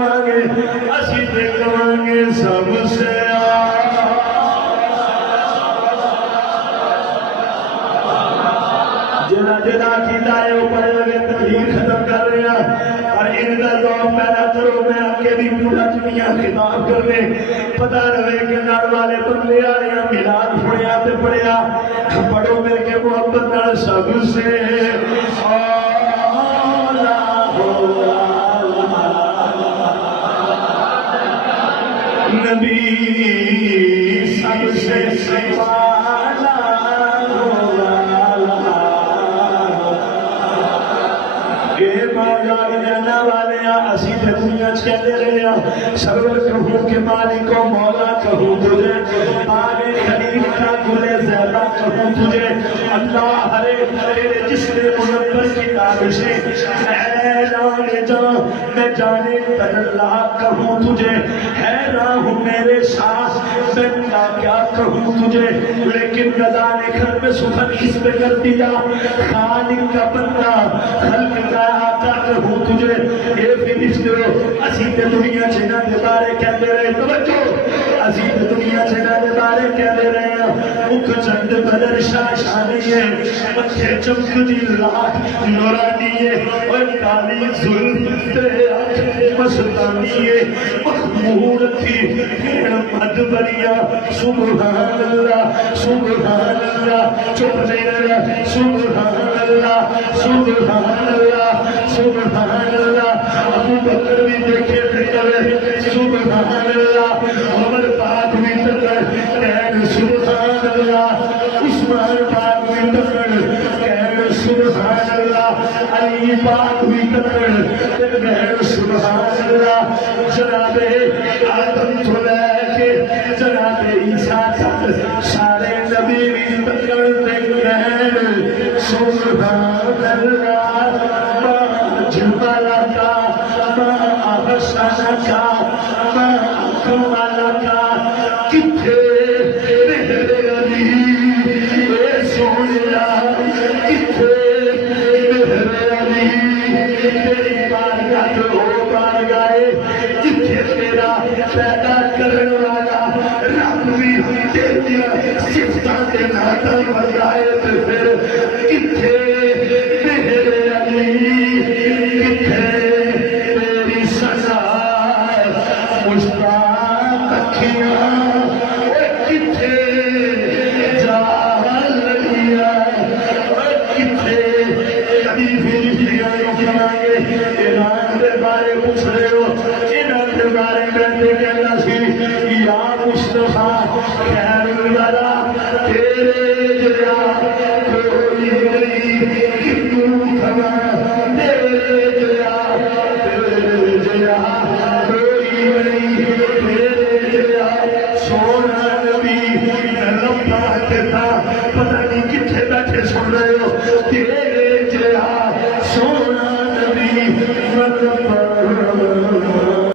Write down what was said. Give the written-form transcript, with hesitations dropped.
کمانگے اسی تے کمانگے سب سے جنا کیتا ہے اوپر لگے تحریر ختم کر رہے ہیں اور ان کا ذوق پیدا کرو میں آگے بھی پورا دنیا خطاب کر لے پتہ رہے کہ نڑ والے بندے آ رہے ہیں میلاد پڑھیا تے پڑھیا پڑھو مل کے محبت نال سب سے نبی سب سے سوالا اسی تے دنیا چلے رہے ہیں سرور کہوں کہ مالک و مولا کہوں تجھے آگ خلیل کا گلے زیبہ کہوں تجھے اللہ ہرے تیرے جسم منور کتاب سے اعلان جان میں جانے تن اللہ کہوں تجھے حیران ہوں میرے ساتھ میں کیا کہوں تجھے لیکن گزانے گھر میں سخن اس پہ کر دیا خالق کا بندہ خلق کا آقا کہوں تجھے اے فرشتو اسی تے دنیا چھنا دے بارے کہتے رہے توجہ اسی تے دنیا چھنا دے بارے کہتے رہے مکھ چند بدر شاشانی ہے مکھے چمک دی رات نورانی ہے اور کالی ظلم تے آنکھ مستانی ہے مخمور تھی مد بریا سبحان اللہ سبحان اللہ چپ نہیں رہا سبحان اللہ سبحان اللہ سبحان اللہ ابو بکر بھی دیکھے تھے کرے سبحان اللہ عمر پاک بھی تکر کہن سبحان اللہ عثمان پاک بھی تکر کہن سبحان اللہ علی پاک بھی تکر کہن سبحان اللہ جناب آدم تو لے کے جناب عیسیٰ تک سارے نبی بھی تکر کہن سبحان اللہ جمالکا ما احسنکا ما اکملکا کتھے میرے علی اے سونیا کتھے میرے علی تیری بارگاہ ہو بارگاہ جتھے تیرا پیدا کرنے والا رب بھی تیری صفتاں دے ناطا بجائے پھر کتھے میرے علی پتہ نہیں کتنے بیٹھے سن رہے ہو